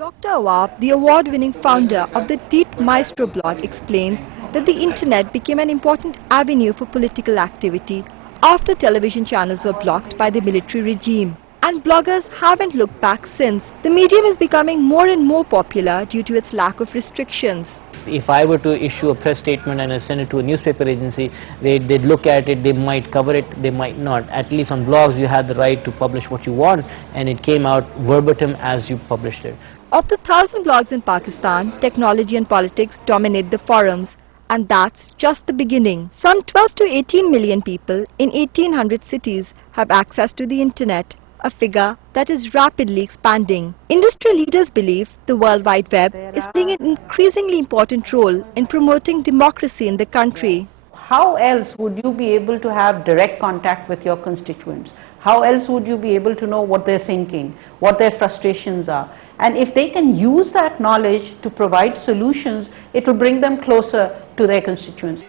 Dr. Awab, the award-winning founder of the Deep Maestro blog, explains that the internet became an important avenue for political activity after television channels were blocked by the military regime. And bloggers haven't looked back since. The medium is becoming more and more popular due to its lack of restrictions. If I were to issue a press statement and I send it to a newspaper agency, they'd look at it, they might cover it, they might not. At least on blogs you had the right to publish what you want, and it came out verbatim as you published it. Of the 1,000 blogs in Pakistan, technology and politics dominate the forums. And that's just the beginning. Some 12 to 18 million people in 1,800 cities have access to the internet, a figure that is rapidly expanding. Industry leaders believe the World Wide Web is playing an increasingly important role in promoting democracy in the country. How else would you be able to have direct contact with your constituents? How else would you be able to know what they're thinking, what their frustrations are? And if they can use that knowledge to provide solutions, it will bring them closer to their constituents.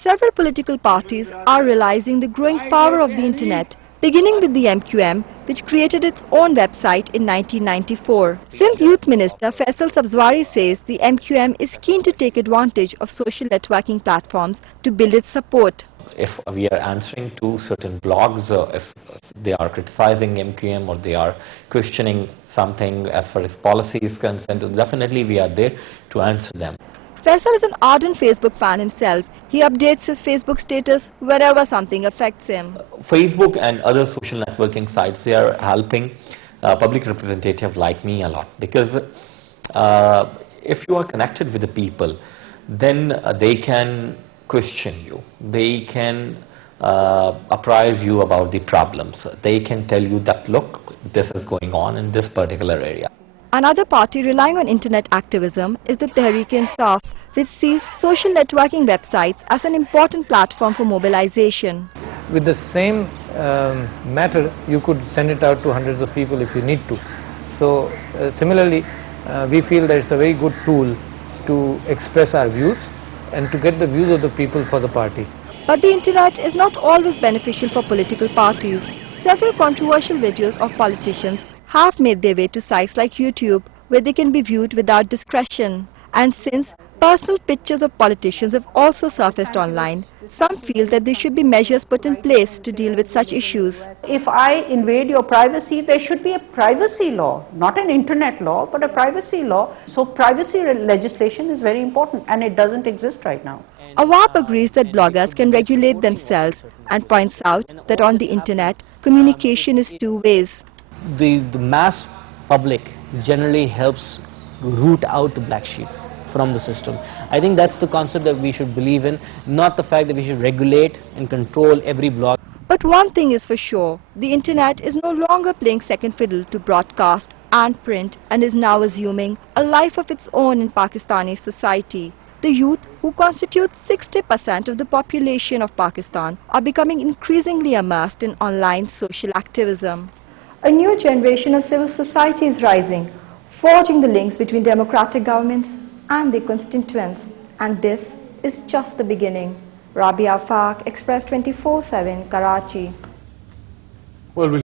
Several political parties are realizing the growing power of the internet, beginning with the MQM, which created its own website in 1994. Since Youth Minister Faisal Sabzwari says the MQM is keen to take advantage of social networking platforms to build its support. If we are answering to certain blogs, if they are criticizing MQM or they are questioning something as far as policy is concerned, definitely we are there to answer them. Faisal is an ardent Facebook fan himself. He updates his Facebook status whenever something affects him. Facebook and other social networking sites, they are helping public representatives like me a lot, because if you are connected with the people, then they can question you, they can apprise you about the problems, they can tell you that look, this is going on in this particular area. Another party relying on internet activism is the Tehreek-e-Insaf, which sees social networking websites as an important platform for mobilization. With the same matter, you could send it out to hundreds of people if you need to. So similarly, we feel that it's a very good tool to express our views and to get the views of the people for the party. But the internet is not always beneficial for political parties. Several controversial videos of politicians have made their way to sites like YouTube, where they can be viewed without discretion. And since personal pictures of politicians have also surfaced online, some feel that there should be measures put in place to deal with such issues. If I invade your privacy, there should be a privacy law, not an internet law, but a privacy law. So privacy legislation is very important, and it doesn't exist right now. Awab agrees that bloggers can regulate themselves and points out that on the internet, communication is two ways. The mass public generally helps root out the black sheep from the system. I think that's the concept that we should believe in, not the fact that we should regulate and control every blog. But one thing is for sure, the internet is no longer playing second fiddle to broadcast and print, and is now assuming a life of its own in Pakistani society. The youth, who constitute 60% of the population of Pakistan, are becoming increasingly immersed in online social activism. A new generation of civil society is rising, forging the links between democratic governments and their constituents. And this is just the beginning. Rabia Afaq, Express 24/7, Karachi. Well,